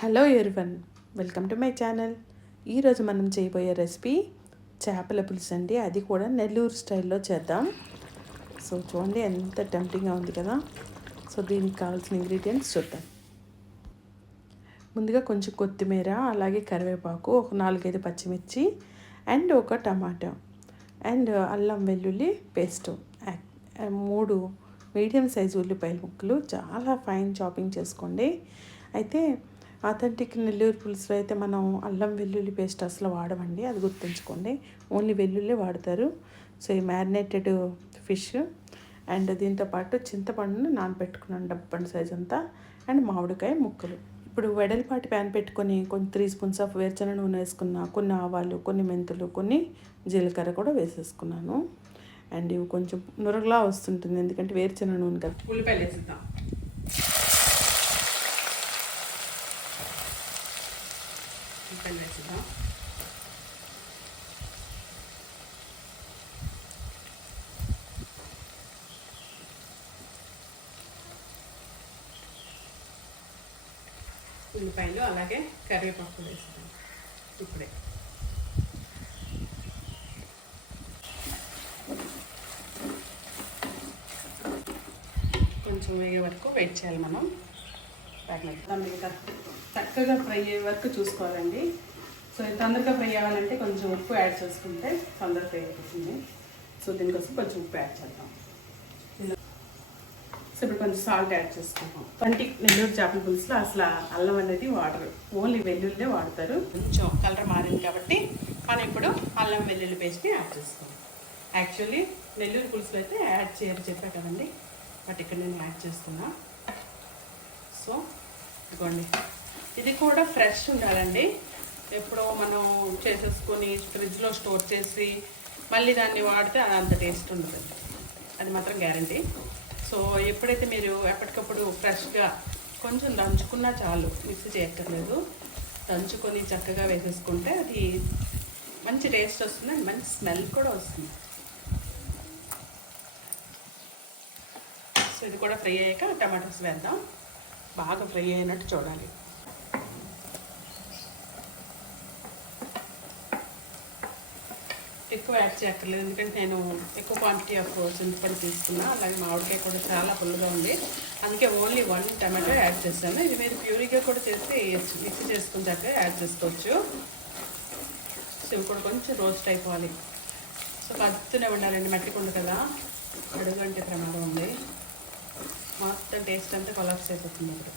Hello everyone, welcome to my channel. ఈరోజు మనం చేయబోయే రెసిపీ చేపల పులుసు అండి. అది కూడా నెల్లూరు స్టైల్లో చేద్దాం. సో చూడండి, ఎంత టెంప్టింగ్గా ఉంది కదా. సో దీనికి కావాల్సిన ఇంగ్రీడియంట్స్ చూద్దాం. ముందుగా కొంచెం కొత్తిమీర, అలాగే కరివేపాకు, ఒక 4-5 పచ్చిమిర్చి అండ్ ఒక టమాటో అండ్ అల్లం వెల్లుల్లి పేస్టు, 3 మీడియం సైజు ఉల్లిపాయల ముక్కలు చాలా ఫైన్ చాపింగ్ చేసుకోండి. అయితే ఆథెంటిక్ నెల్లూరు పులుసులో అయితే మనం అల్లం వెల్లుల్లి పేస్ట్ అసలు వాడమండి, అది గుర్తుంచుకోండి. ఓన్లీ వెల్లుల్లి వాడతారు. సో ఈ మ్యారినేటెడ్ ఫిష్ అండ్ దీంతోపాటు చింతపండును నానబెట్టుకున్నాను, డబ్బండి సైజ్ అంతా, అండ్ మామిడికాయ ముక్కలు. ఇప్పుడు వెడల్పాటి ప్యాన్ పెట్టుకొని కొంచెం 3 స్పూన్స్ ఆఫ్ వేరుశనగ నూనె వేసుకున్నా, కొన్ని ఆవాలు, కొన్ని మెంతులు, కొన్ని జీలకర్ర కూడా వేసేసుకున్నాను. అండ్ ఇవి కొంచెం నురగలా వస్తుంటుంది, ఎందుకంటే వేరుశనగ నూనె కదా. ఉల్లిపాయలు వేసేద్దాం. ఉల్లిపాయలు వేసేద్దాం. ఉల్లిపాయలు అలాగే కరివేపాకు వేసేద్దాం. ఇప్పుడే కొంచెం వేగే వరకు వెయిట్ చేయాలి మనం. ఇంకా చక్కగా ఫ్రై అయ్యే వరకు చూసుకోవాలండి. సో తొందరగా ఫ్రై అవ్వాలంటే కొంచెం ఉప్పు యాడ్ చేసుకుంటే తొందరగా ఫ్రై అయిపోతుంది. సో దీనికోసం కొంచెం ఉప్పు యాడ్ చేద్దాం. సో ఇప్పుడు కొంచెం సాల్ట్ యాడ్ చేసుకుంటాం. నెల్లూరు చేపల పులుసులో అసలు అల్లం అనేది వాడరు, ఓన్లీ వెల్లుల్లి వాడతారు. కొంచెం కలర్ మారింది కాబట్టి మనం ఇప్పుడు అల్లం వెల్లుల్లి పేస్ట్ని యాడ్ చేసుకోవాలి. యాక్చువల్లీ నెల్లూరు పులుసులో అయితే యాడ్ చేయరు చెప్పా కదండి, బట్ ఇక్కడ నేను యాడ్ చేస్తున్నా. సో ఇదిగోండి, ఇది కూడా ఫ్రెష్ ఉండాలండి. ఎప్పుడో మనం చేసేసుకొని ఫ్రిడ్జ్లో స్టోర్ చేసి మళ్ళీ దాన్ని వాడితే అది అంత టేస్ట్ ఉండదు, అది మాత్రం గ్యారంటీ. సో ఎప్పుడైతే మీరు ఎప్పటికప్పుడు ఫ్రెష్గా కొంచెం దంచుకున్నా చాలు, మిక్సీ చేయక్కర్లేదు, దంచుకొని చక్కగా వేసేసుకుంటే అది మంచి టేస్ట్ వస్తుంది అండ్ మంచి స్మెల్ కూడా వస్తుంది. సో ఇది కూడా ఫ్రై అయ్యాక టమాటోస్ వేద్దాం. బాగా ఫ్రై అయినట్టు చూడాలి. ఎక్కువ యాడ్ చేయక్కర్లేదు, ఎందుకంటే నేను ఎక్కువ క్వాంటిటీ ఆఫ్ చింతపండు తీసుకున్నా, అలాగే మామిడికాయ కూడా చాలా పుల్లగా ఉంది, అందుకే ఓన్లీ 1 టమాటో యాడ్ చేస్తాను. ఇది మీరు ప్యూరీగా కూడా చేసి మిక్సీ చేసుకుని చక్కగా యాడ్ చేసుకోవచ్చు. సో ఇవి కూడా కొంచెం రోస్ట్ అయిపోవాలి. సో కలుపుతూనే ఉండాలండి, మట్టికుండు కదా, అడుగు అంటే ప్రమాదం ఉంది, మొత్తం టేస్ట్ అంతా కొలాప్స్ అయిపోతుంది. ఇప్పుడు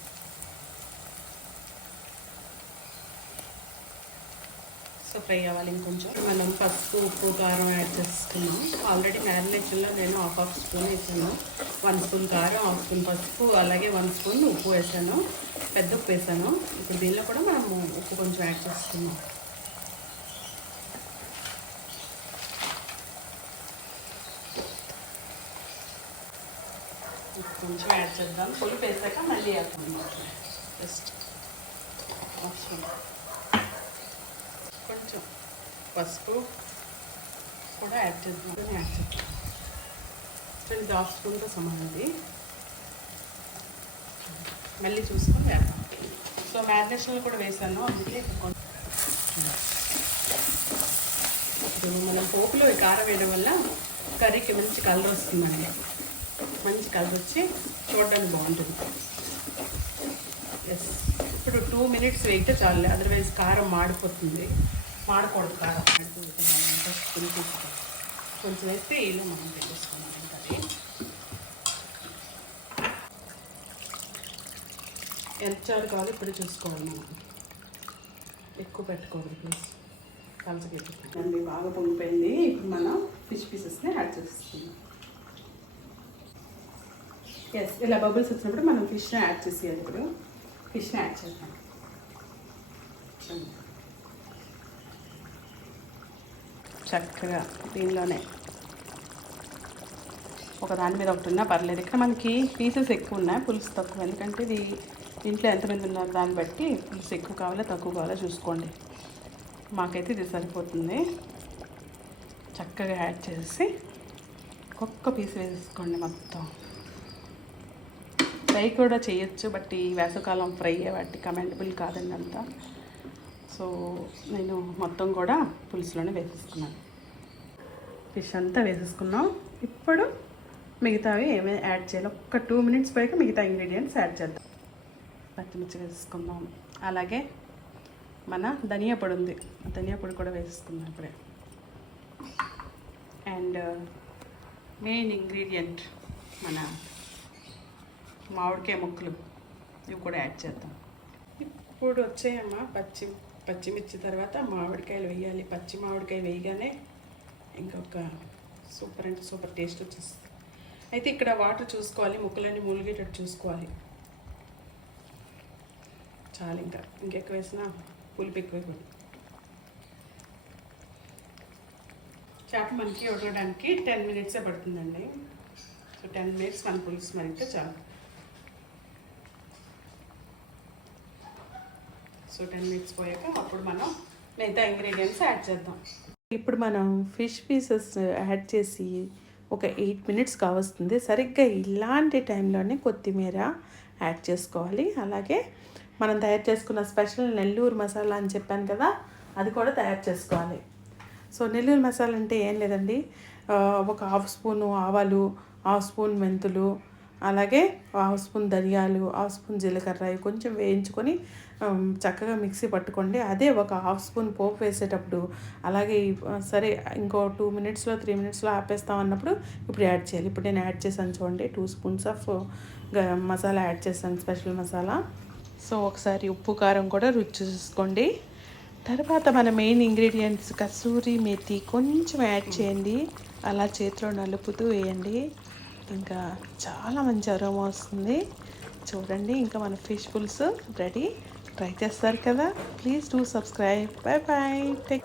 సో ఫ్రై అవ్వాలి ఇంకొంచెం. మనం పసుపు, ఉప్పు, కారం యాడ్ చేసుకున్నాం. ఆల్రెడీ మ్యారినేషన్లో నేను హాఫ్ స్పూన్ వేసాను. 1 స్పూన్ కారం, 1 స్పూన్ పసుపు, అలాగే 1 స్పూన్ ఉప్పు వేసాను, పెద్ద ఉప్పు వేసాను. ఇప్పుడు దీనిలో కూడా మనము ఉప్పు కొంచెం యాడ్ చేసుకున్నాం. కొంచెం యాడ్ చేద్దాం. పులుపు వేసాక మళ్ళీ వేద్దాం. జస్ట్ కొంచెం పసుపు కూడా యాడ్ చేద్దాం. ఇది 1/2 స్పూన్తో సమానది. మళ్ళీ చూసుకొని వేద్దాం. సో మ్యారినేషన్లో కూడా వేసాను, అందుకే ఇప్పుడు మనం పోపులో కారం వేయడం వల్ల కర్రీకి మంచి కలర్ వస్తుందండి, మంచి కలర్ వచ్చి చూడడానికి బాగుంటుంది. ఎస్, ఇప్పుడు 2 మినిట్స్ వేయితే చాలు, అదర్వైజ్ కారం మాడిపోతుంది. మాడకూడదు కారం, కొంచెం వేస్తే ఇలా మనం పెట్టేసుకున్నాం. అది ఎంత చాలు కావాలి ఇప్పుడు చూసుకోవాలి, మనం ఎక్కువ పెట్టుకోవాలి ప్లీజ్, కలిసిపోతుంది. బాగా పొంగిపోయింది. ఇప్పుడు మనం ఫిష్ పీసెస్ని యాడ్ చేస్తున్నాం. ఎస్, ఇలా బబుల్స్ వచ్చినప్పుడు మనం ఫిష్ని యాడ్ చేసేయాలి. ఇప్పుడు ఫిష్ని యాడ్ చేద్దాం. చక్కగా దీనిలోనే ఒక దాని మీద ఒకటి ఉన్నా పర్లేదు. ఇక్కడ మనకి పీసెస్ ఎక్కువ ఉన్నాయి, పులుసు తక్కువ, ఎందుకంటే ఇది ఇంట్లో ఎంతమంది ఉన్నారు దాన్ని బట్టి పులుసు ఎక్కువ కావాలో తక్కువ కావాలో చూసుకోండి. మాకైతే ఇది సరిపోతుంది. చక్కగా యాడ్ చేసి ఒక్క పీస్ వేసుకోండి మొత్తం. ఫ్రై కూడా చేయొచ్చు, బట్ ఈ వేసవకాలం ఫ్రై వాటి కమెండబుల్ కాదండి అంతా. సో నేను మొత్తం కూడా పులుసులోనే వేసేసుకున్నాను. ఫిష్ అంతా వేసేసుకున్నాం. ఇప్పుడు మిగతావి ఏమైనా యాడ్ చేయాలి. ఒక్క 2 minutes పోయాక మిగతా ఇంగ్రీడియంట్స్ యాడ్ చేద్దాం. పచ్చిమిర్చి వేసేసుకుందాం. అలాగే మన ధనియా పొడి ఉంది, ధనియా పొడి కూడా వేసేసుకుందాం ఇప్పుడే. అండ్ మెయిన్ ఇంగ్రీడియంట్ మన మామిడికాయ ముక్కలు, ఇవి కూడా యాడ్ చేద్దాం. ఇప్పుడు వచ్చాయమ్మా పచ్చిమిర్చి తర్వాత మామిడికాయలు వేయాలి. పచ్చి మామిడికాయ వేయగానే ఇంకొక సూపర్ అంటే సూపర్ టేస్ట్ వచ్చేస్తుంది. అయితే ఇక్కడ వాటర్ చూసుకోవాలి, ముక్కలన్నీ మూలిగేటట్టు చూసుకోవాలి. చాలా ఇంకెక్కువ వేసినా పులుపు ఎక్కువైపోయింది. చేప మనకి ఉడకడానికి 10 minutes పడుతుందండి. సో 10 minutes మన పులుసు మరిగితే చాలు. సో 10 minutes పోయాక అప్పుడు మనం మిగతా ఇంగ్రీడియంట్స్ యాడ్ చేద్దాం. ఇప్పుడు మనం ఫిష్ పీసెస్ యాడ్ చేసి ఒక 8 minutes కావస్తుంది. సరిగ్గా ఇలాంటి టైంలోనే కొత్తిమీర యాడ్ చేసుకోవాలి. అలాగే మనం తయారు చేసుకున్న స్పెషల్ నెల్లూరు మసాలా అని చెప్పాను కదా, అది కూడా తయారు చేసుకోవాలి. సో నెల్లూరు మసాలా అంటే ఏం లేదండి, ఒక 1/2 స్పూను ఆవాలు, 1/2 స్పూన్ మెంతులు, అలాగే 1/2 స్పూన్ ధనియాలు, 1/2 స్పూన్ జీలకర్ర కొంచెం వేయించుకొని చక్కగా మిక్సీ పట్టుకోండి. అదే ఒక 1/2 స్పూన్ పోపు వేసేటప్పుడు అలాగే సరే ఇంకో 2 minutesలో 3 minutesలో ఆపేస్తాం అన్నప్పుడు ఇప్పుడు యాడ్ చేయాలి. ఇప్పుడు నేను యాడ్ చేశాను చూడండి, 2 spoons ఆఫ్ మసాలా యాడ్ చేశాను, స్పెషల్ మసాలా. సో ఒకసారి ఉప్పు కారం కూడా రుచి చూసుకోండి. తర్వాత మన మెయిన్ ఇంగ్రీడియంట్స్ కసూరి మేతి కొంచెం యాడ్ చేయండి. అలా చేతిలో నలుపుతూ వేయండి, ఇంకా చాలా మంచి అరోమా వస్తుంది. చూడండి, ఇంకా మన ఫిష్ పులుసు రెడీ. ట్రై చేస్తారు కదా, please do subscribe. Bye bye, take